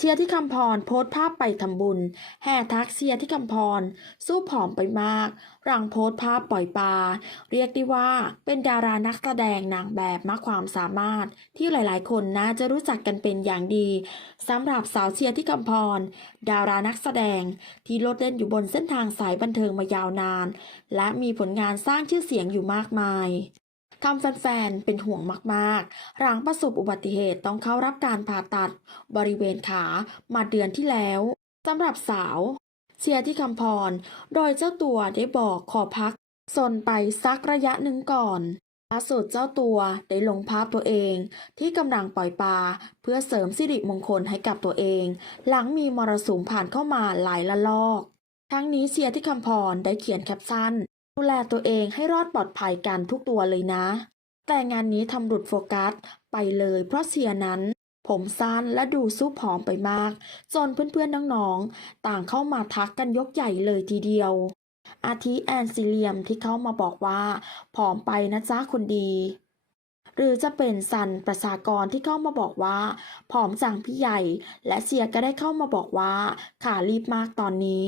เชียร์ที่คำพรโพสต์ภาพไปทำบุญ แห่ทักเชียร์ที่คำพร สู้ผอมไปมาก หลังโพสต์ภาพปล่อยปลา เรียกได้ว่าเป็นดารานักแสดงนางแบบมากความสามารถ ที่หลายๆ คนน่าจะรู้จักกันเป็นอย่างดีสำหรับสาวเชียร์ที่คำพร ดารานักแสดง ที่โลดเล่นอยู่บนเส้นทางสายบันเทิงมายาวนาน และมีผลงานสร้างชื่อเสียงอยู่มากมาย ทำแฟนๆ เป็นห่วงมากๆ หลังประสบอุบัติเหตุต้องเข้ารับการผ่าตัดบริเวณขามาเดือนที่แล้วสำหรับสาวเชียร์ที่คำพร โดยเจ้าตัวได้บอกขอพักสนไปสักระยะหนึ่งก่อนล่าสุดเจ้าตัวได้ลงภาพตัวเองที่กำลังปล่อยปลาเพื่อเสริมสิริมงคลให้กับตัวเอง หลังมีมรสุมผ่านเข้ามาหลายละลอก ทั้งนี้เชียร์ที่คำพรได้เขียนแคปชั่น ดูแลตัวเองให้รอดปลอดภัยกันทุกตัวเลยนะ แต่งานนี้ทำหลุดโฟกัสไปเลยเพราะเชียนั้น ผมสั้นและดูสู้ผอมไปมาก จนเพื่อนๆน้องๆต่างเข้ามาทักกันยกใหญ่เลยทีเดียว อาทิแอนซิเลียมที่เข้ามาบอกว่าผอมไปนะจ๊ะคนดีหรือจะเป็นสันประชากรที่เข้ามาบอกว่าผอมจังพี่ใหญ่ และเชียร์ก็ได้เข้ามาบอกว่าขารีบมากตอนนี้